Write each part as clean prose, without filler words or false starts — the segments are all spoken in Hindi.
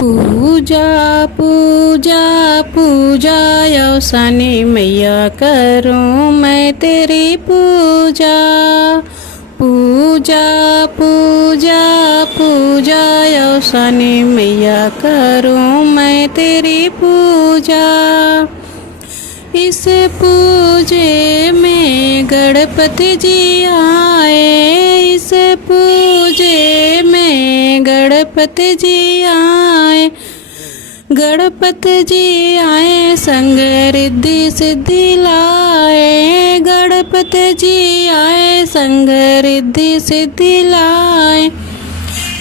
पूजा पूजा पूजा यौसानी मैया करूं मैं तेरी पूजा। पूजा पूजा पूजा यौसानी मैया करूं मैं तेरी पूजा। इस पूजे में गणपति जी आए, इस पूजे में गणपति जी आए, गणपति जी आए संग रिद्धि सिद्धि लाए, गणपति जी आए संग रिद्धि सिद्धि लाए।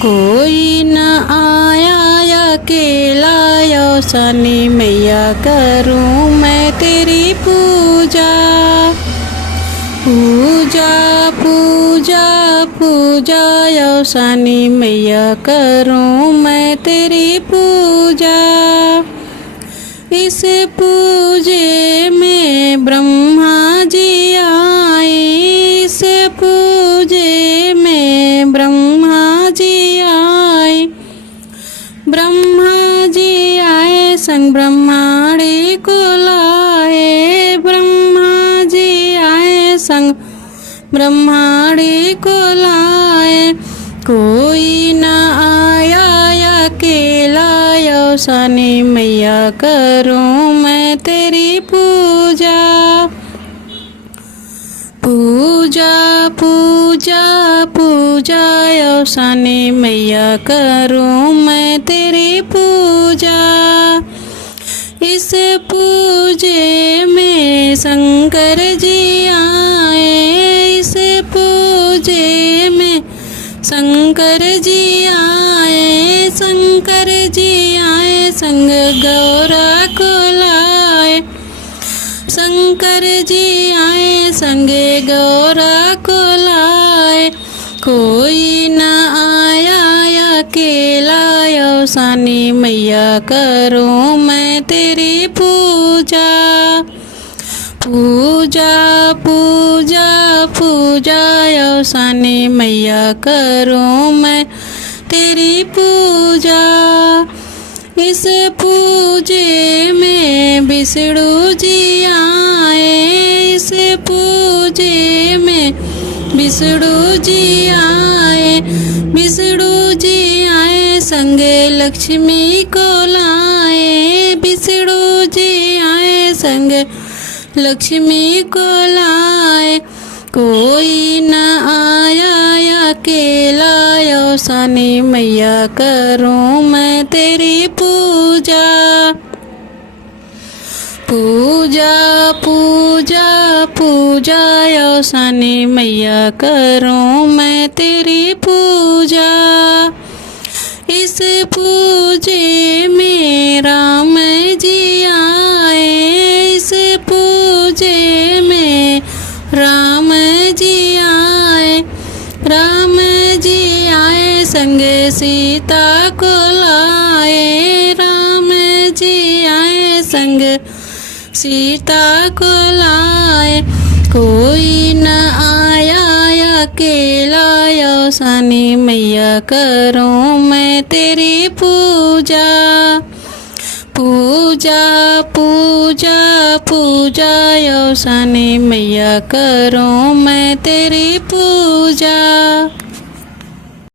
कोई न आया अकेला यौसानी मैया करूं मैं तेरी पूजा। पूजा पूजा पूजा यौसानी मैया करूं मैं तेरी पूजा। इस पूजे में ब्रह्मा जी आए, इस पूजे में ब्रह्मा जी आए, ब्रह्मा जी आए संग ब्रह्माणी को लाए, ब्रह्मा जी आए संग ब्रह्माणी को लाए। कोई न आया अकेला यौसानी मैया करूं मैं तेरी पूजा। पूजा पूजा पूजा यौसानी मैया करूं मैं तेरी पूजा। इस पूजे में शंकर जी आए, इस पूजे में शंकर जी आए, शंकर जी आए संग गौरा को लाए, शंकर जी आए संगे गौरा को लाए। कोई न आया अकेला यौसानी मैया करूं मैं तेरी पूजा। पूजा पूजा पूजा यौसानी मैया करूं मैं तेरी पूजा। इस पूजे में विष्णु जी आए, इस पूजे में विष्णु जी आए, विष्णु जी आए संगे लक्ष्मी को लाए, विष्णु जी आए संगे लक्ष्मी को लाए। कोई न आया अकेला यौसानी मैया करूं मैं तेरी पूजा। पूजा पूजा पूजा यौसानी मैया करूं मैं तेरी पूजा। इस पूजे में राम जी आए, इस पूजे में राम जी आए, राम जी आए संग सीता को लाए, राम जी आए संग सीता को लाए। कोई न आया अकेला यौसानी मैया करूं मैं तेरी पूजा। पूजा पूजा पूजा यौसानी मैया करूं मैं तेरी पूजा।